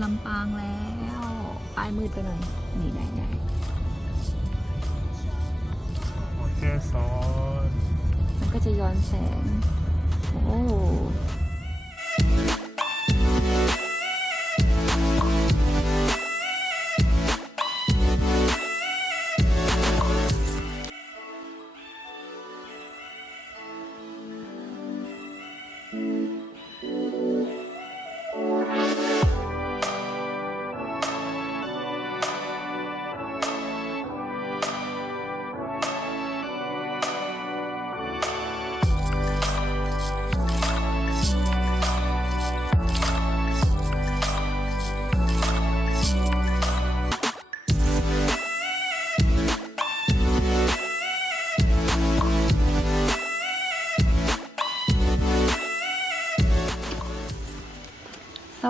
เข้าเขตลำปางแล้วปลายมืดไปหน่อย นี่ได้ได้หัวแกซอน มันก็จะย้อนแสง โอ้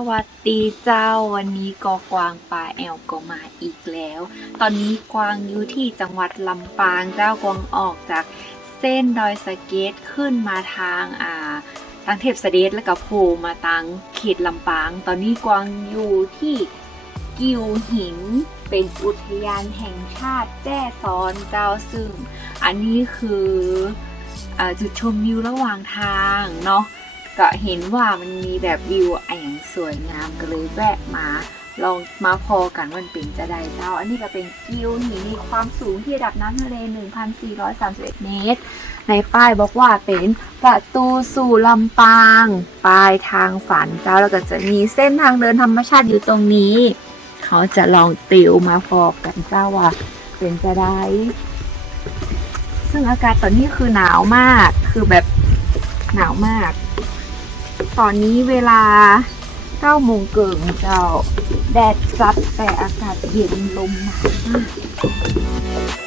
วัสดีเจ้า วันนี้กอกวางปลาแอลก็มาอีกแล้ว ตอนนี้กวางอยู่ที่จังหวัดลำปางเจ้ากวางออกจากเส้นดอยสะเก็ตขึ้นมาทางอ่าทางเทพสเดชแล้วก็โผมาทางเขตลำปาง ตอนนี้กวางอยู่ที่กิวหินเป็นอุทยานแห่งชาติแจ้ซ้อนเจ้าซึ่ง อันนี้คืออาจุดชมวิวระหว่างทางเนาะ ก็เห็นว่ามันมีแบบวิวแอ่งสวยงามก็เลยแวะมาลองมาพอกันวันเป็นจะได้เจ้า อันนี้ก็เป็นกิ้วหินมีความสูงที่ระดับน้ำทะเล 1,431 เมตร ในป้ายบอกว่าเป็นประตูสู่ลำปาง ปลายทางฝันเจ้าแล้วก็จะมีเส้นทางเดินธรรมชาติอยู่ตรงนี้ เขาจะลองติวมาพอกันเจ้าว่าเป็นจะได้ ซึ่งอากาศตอนนี้คือหนาวมากคือแบบหนาวมาก ตอนนี้เวลา9โมงเกิงเจ้า แดดจัดแต่อากาศเย็นลมหนาวมาก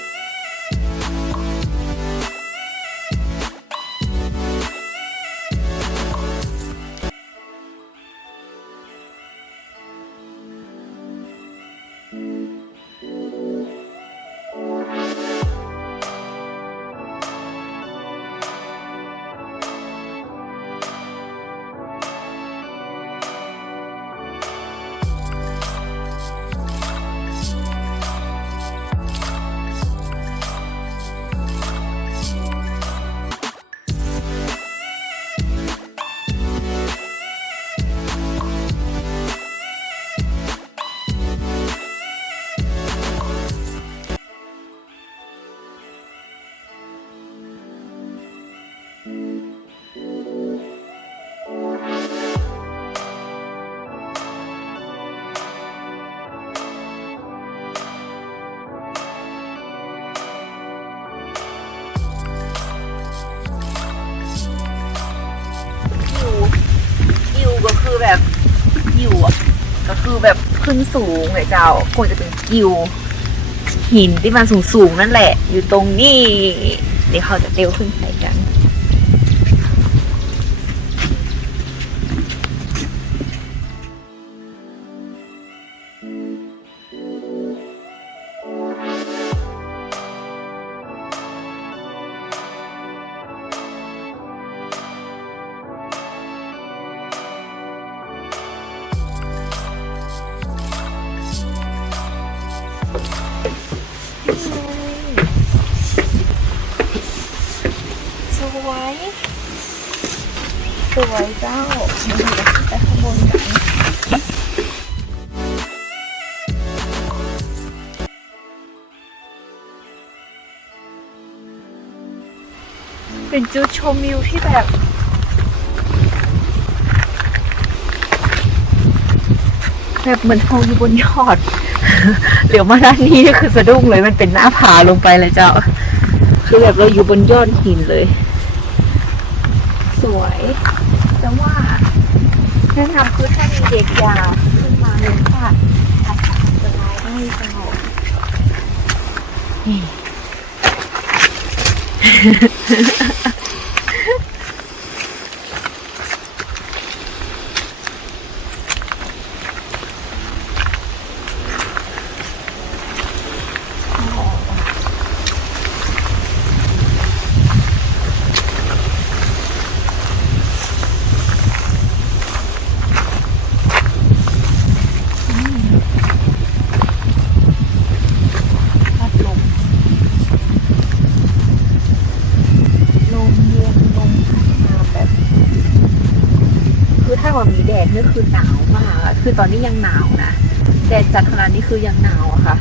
ขึ้นสูงเลยเจ้าคงจะเป็นกิวหินที่มันสูงสูงๆนั่นแหละ อยู่ตรงนี้เดี๋ยวเขาจะเร็วขึ้นไปกัน วย สวยเจ้าเดี๋ยวเราขึ้นไปข้างบนกันเป็นจุดชมวิวที่แบบ แบบเหมือนทองอยู่บนยอด เหลียวมาด้านนี้คือสะดุ้งเลยมันเป็นหน้าผาลงไปเลยเจ้า คือแบบเราอยู่บนยอดหินเลย สวย แต่ว่าแนะนำคือถ้ามีเด็กยาวขึ้นมาเลยค่ะอาจจะอันตรายไม่สงบนี่ คือตอนนี้ยังหนาวนะแดดจัดขนาดนี้คือยังหนาวอะค่ะ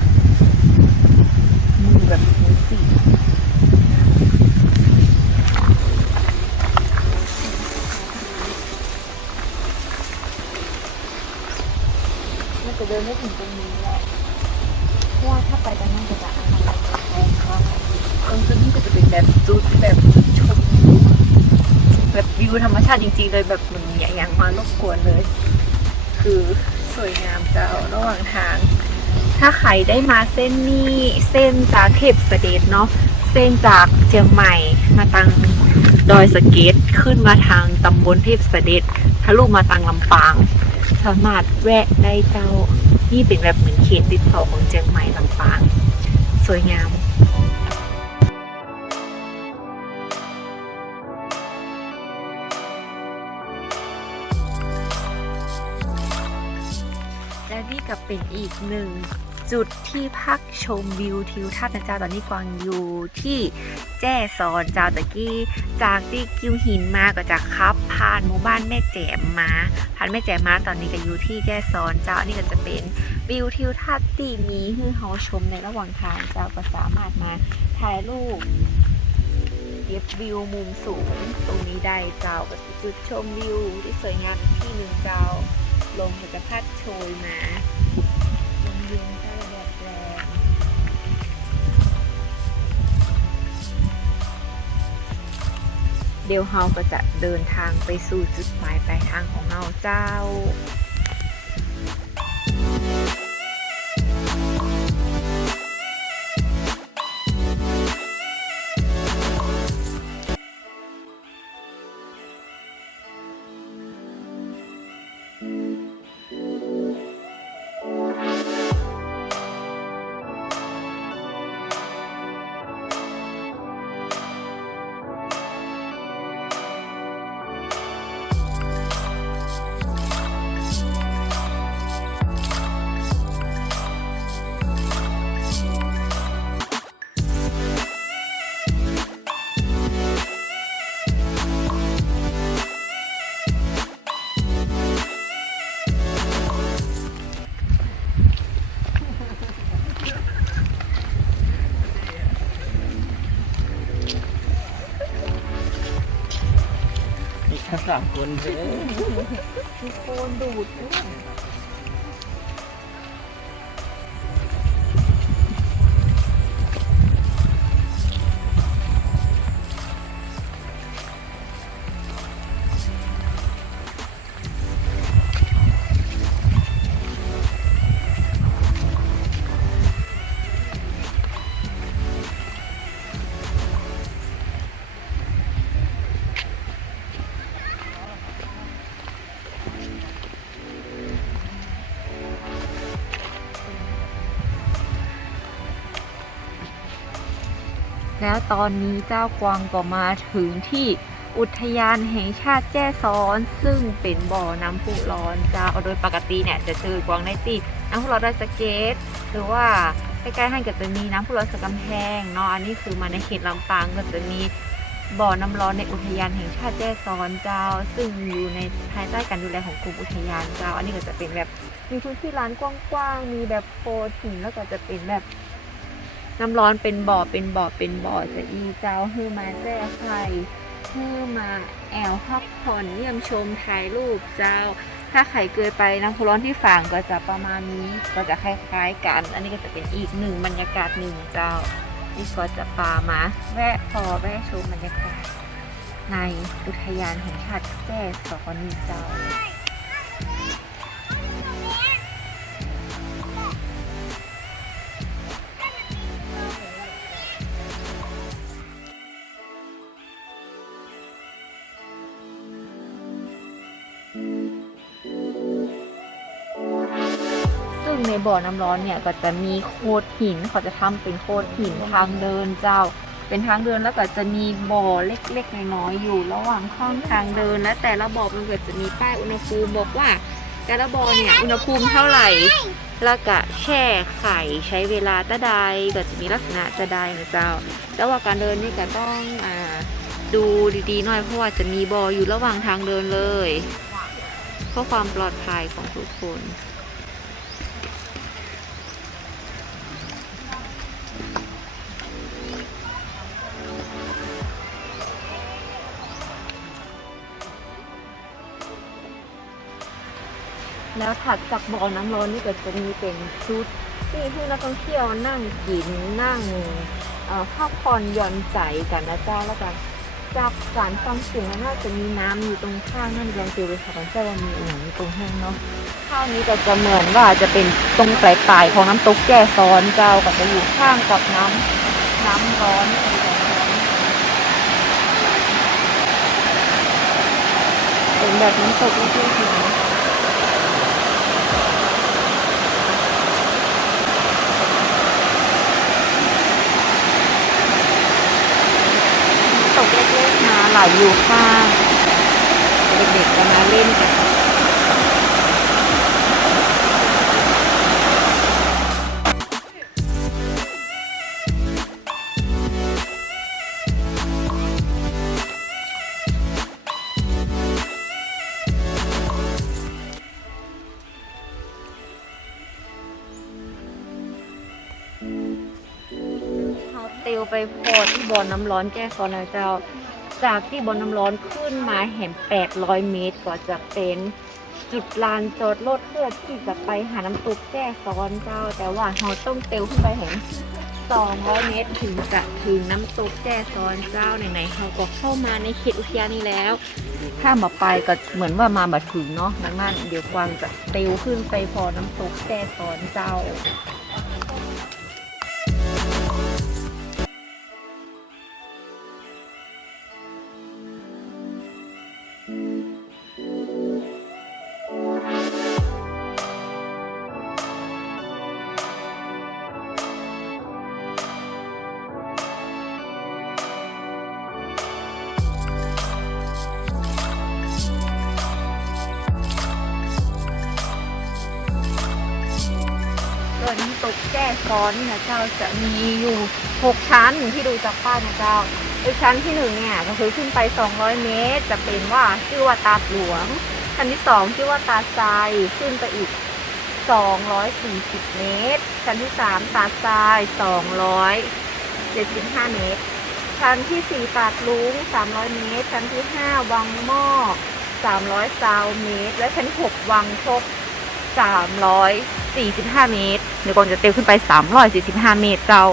มือแบบมือสีมันจะเดินไม่ถึงตรงนี้แหละเพราะว่าถ้าไปตรงนั้นจะจะอันตรายแรงค่ะตรงนี้ก็จะเป็นแบบจุดแบบชมแบบวิวธรรมชาติจริงๆเลยแบบเหมือนอย่างมารบกวนเลย คือสวยงามเจ้าระหว่างทาง ถ้าใครได้มาเส้นนี้เส้นจากเทพเสด็จเนาะเส้นจากเชียงใหม่มาตังดอยสะเก็ตขึ้นมาทางตำบลเทพเสด็จทะลุมาตังลำปาง สามารถแวะได้เจ้านี่เป็นแบบเหมือนเขตติดต่อของเชียงใหม่ลำปาง สวยงาม เป็นอีกหนึ่งจุดที่พักชมวิวทิวทัศน์นะจ๊ะตอนนี้กวางอยู่ที่แจ้ซอนจ้าตะกี้จากที่กิวหินมาก็จะขับ ผ่านหมู่บ้านแม่แจ่มมาผ่านแม่แจ่มมาตอนนี้ก็อยู่ที่แจ้ซอนจ้าอันนี้ก็จะเป็นวิวทิวทัศน์ที่มีให้เราชมในระหว่างทางจ้าก็สามารถมาถ่ายรูปเก็บวิวมุมสูงตรงนี้ได้เจ้าก็จุดชมวิวที่สวยงามอีกที่หนึ่งเจ้าลมก็จะพัดโชยมา เดี๋ยวเฮาก็จะเดินทางไปสู่จุดหมายปลายทางของเราเจ้า สามคนเองมีโคนดูด แล้วตอนนี้เจ้ากวางก็มาถึงที่อุทยานแห่งชาติแจ้ซ้อน ซึ่งเป็นบ่อน้ำพุร้อนจ้าโดยปกติเนี่ยจะเจอกวางในตีน้ำพุร้อนไดอยสเกต หรือว่าใกล้ๆให้ก็จะมีน้ำพุร้อนสะกำแพงเนาะอันนี้คือมาในเขตลำปางก็จะมีบ่อน้ำร้อนในอุทยานแห่งชาติแจ้ซ้อนเจ้า ซึ่งอยู่ในภายใต้การดูแลของกรมอุทยานเจ้า อันนี้ก็จะเป็นแบบมีพื้นที่ร้านกว้างๆมีแบบโพถินแล้วก็จะเป็นแบบ น้ำร้อนเป็นบ่อเป็นบ่อเป็นบ่อจะอีเจ้าฮือมาแจ้ไข่ฮือมาแอลพักผ่อนเยี่ยมชมถ่ายรูปเจ้า ถ้าใครเคยไปน้ำพุร้อนที่ฝางก็จะประมาณนี้ก็จะคล้ายๆกัน อันนี้ก็จะเป็นอีกหนึ่งบรรยากาศหนึ่งเจ้านี่ก็จะปามาแวะพอแวะชมบรรยากาศในอุทยานแห่งชาติแจ้สกนีเจ้า ในบ่อน้ำร้อนเนี่ยก็จะมีโขดหินเขาจะทำเป็นโขดหินทางเดินเจ้า เป็นทางเดินแล้วก็จะมีบ่อเล็กๆน้อยๆอยู่ ระหว่างข้างทางเดินและแต่ละบ่อมันก็จะมีป้ายอุณหภูมิบอกว่า แต่ละบ่อเนี่ยอุณหภูมิเท่าไหร่แล้วก็แช่ไข่ใช้เวลาตะใดก็จะมีลักษณะจะใดนะเจ้า แต่ว่าการเดินนี่ก็ต้องอาดูดีๆหน่อยเพราะว่าจะมีบ่ออยู่ระหว่างทางเดินเลย เพื่อความปลอดภัยของทุกคน แล้วถัดจากบ่อน้ำร้อนนี่ก็จะมีเป็นชุดที่ให้นักท่องเที่ยวนั่งกินนั่งพักผ่อนหย่อนใจกันนะเจ้าแล้วกันจากการฟังเสียงน่าจะมีน้ำอยู่ตรงข้างนั่นลองดูเลยค่ะกันเจ้าว่ามีอะไรอยู่ตรงห้างเนาะข้างนี้ก็จะเหมือนว่าจะเป็นตรงปลายๆของน้ำตกแก่ซ้อนเจ้าก็จะอยู่ข้างกับน้ำน้ำร้อนเป็นแบบน้ำตกเล็กๆอยู่นะตกเล็กๆมาอยู่ข้างเด็กๆจะมาเล่นกันเขาเตียวไปพอที่บ่อน้ำร้อนแก้ซอนแล้วเจ้า จากที่บ่อน้ำร้อนขึ้นมาแห่ม800 เมตรกว่าจะเป็นจุดลานจอดรถเพื่อที่จะไปหาน้ำตกแก้ซ้อนเจ้า แต่ว่าเราต้องเตียวขึ้นไปแห่ง200 เมตรถึงจะถึงน้ำตกแก้ซ้อนเจ้าไหนๆเราก็เข้ามาในเขตอุทยานนี้แล้ว ถ้ามาไปก็เหมือนว่ามาบัดถึงเนาะดังนั้นเดี๋ยวกวางจะเตียวขึ้นไปพอน้ำตกแก้ซ้อนเจ้า ซ้อนนี่นะเจ้าจะมีอยู่ 6 ชั้นที่ดูจากป้ายนะเจ้าชั้นที่หนึ่งเนี่ยก็คือขึ้นไป 200 เมตร จะเป็นว่าชื่อว่าตาหลวงชั้นที่สองชื่อว่าตาทรายขึ้นไปอีก 240 เมตร ชั้นที่สามตาทราย 275 เมตร ชั้นที่สี่ตาดลุง 300 เมตร ชั้นที่ห้าวังหม้อ300ซาวเมตร และชั้นที่หกวังชก 345 เมตรเดี๋ยวก่อนจะเตียวขึ้นไป 345 เมตรเจ้า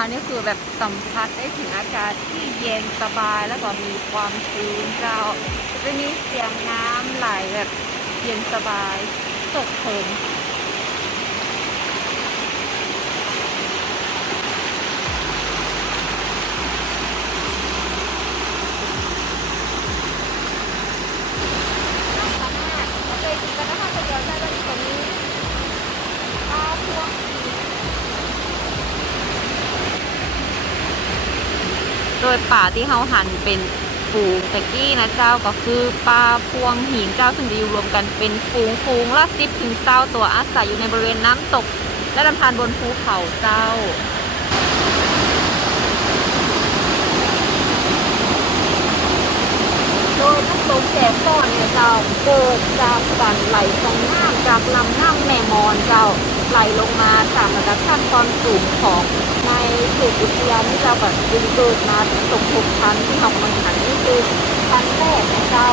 มานี่คือแบบสัมผัสได้ถึงอากาศที่เย็นสบายแล้วก็มีความชื้นเจ้าจะมีเสียงน้ำไหลแบบเย็นสบายสดผมลินเคยกินกันนะคะเดี๋ยวได้แล้วตรงนี้ปลาพวง โดยป่าที่เขาหันเป็นฝูงตะกี้นะเจ้าก็คือปลาพวงหินเจ้าซึ่งจะอยู่รวมกันเป็นฝูงฝูงละสิบถึงเจ้าตัวอาศัยอยู่ในบริเวณน้ำตก และลำธารบนภูเขาเจ้าโดยน้ำตกแก่ป้อนเนี่ยเจ้าเกิดจากการไหลของน้ำจากลำน้ำแม่มอนเจ้า ไหลลงมาตามระดับขั้นตอนสูงของในเขตอุทยานที่เราแบบดึงเกิดมาถึงตกหกชั้นที่เรากำลังหันนี่คือชั้นแรกของเจ้า